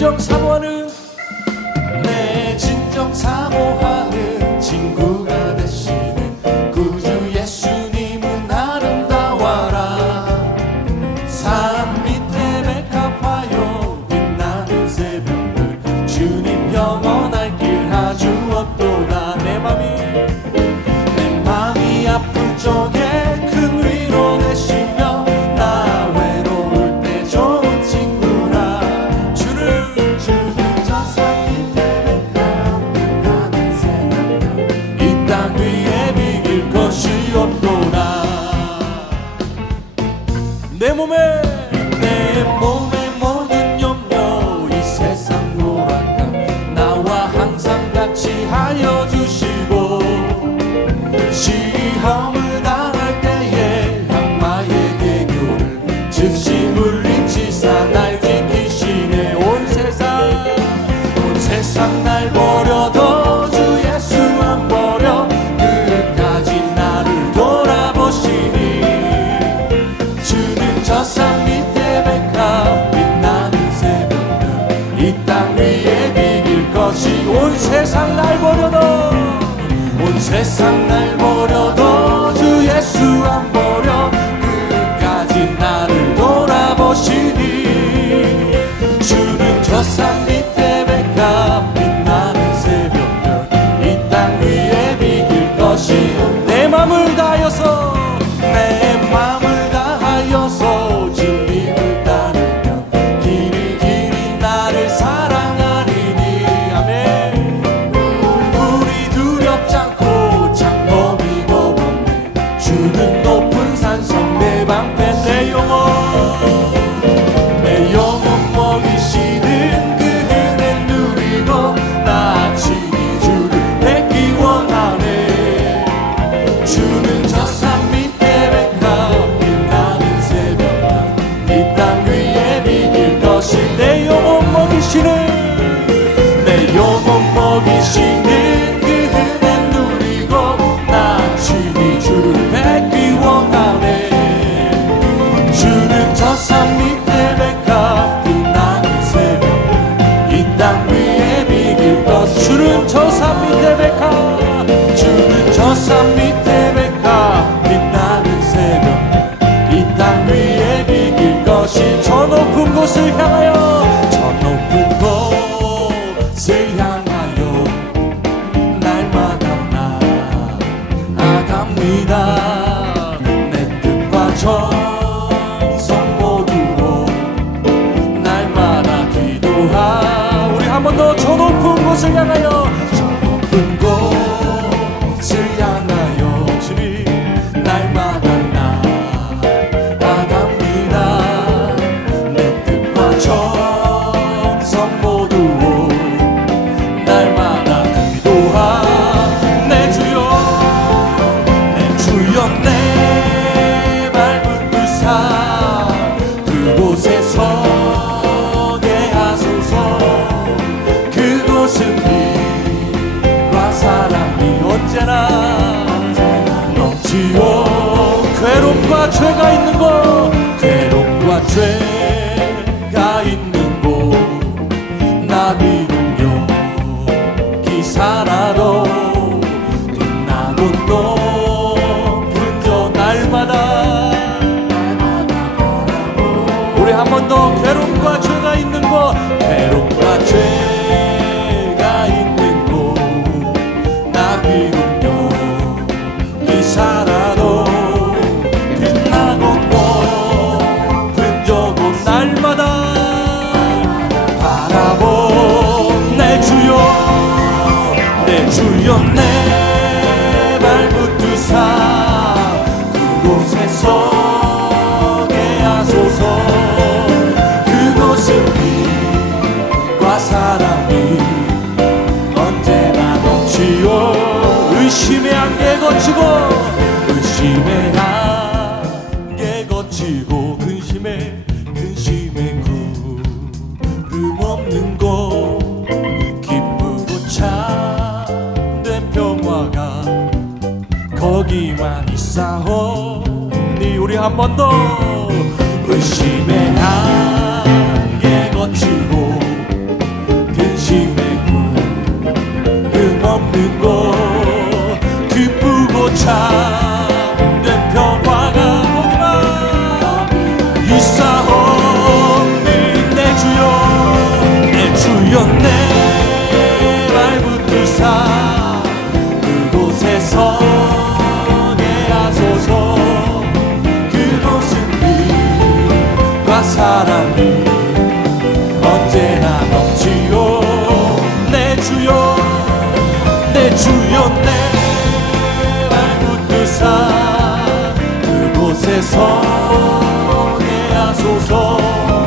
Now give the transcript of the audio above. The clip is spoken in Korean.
행정사무원을 세상 날 모르 곳을 향하여 저 높은 곳을 향하여 날마다 나아갑니다. 내 뜻과 정성 모두로 날마다 기도하. 우리 한 번 더 저 높은 곳을 향하여 언제나 넘치오. 괴롭과 죄가 있는 곳. 괴롭과 죄가 있는 곳. 나비는요 기사나로 우리 한 번 더 괴롭과 죄가 있는 곳. 괴롭 그곳에 서게 하소서. 그곳은 빛과 사랑이 언제나 넘치오 의심의 안개 거치고 의심의 안개 거치고 근심의 근심의 구름 없는 곳. 기쁘고 참된 평화가 거기만 있사오니 우리 한 번 더 의심의 안 사랑이 언제나 넘치요 내 주여 내 주여 내발 붙드사 그곳에서 내하소서.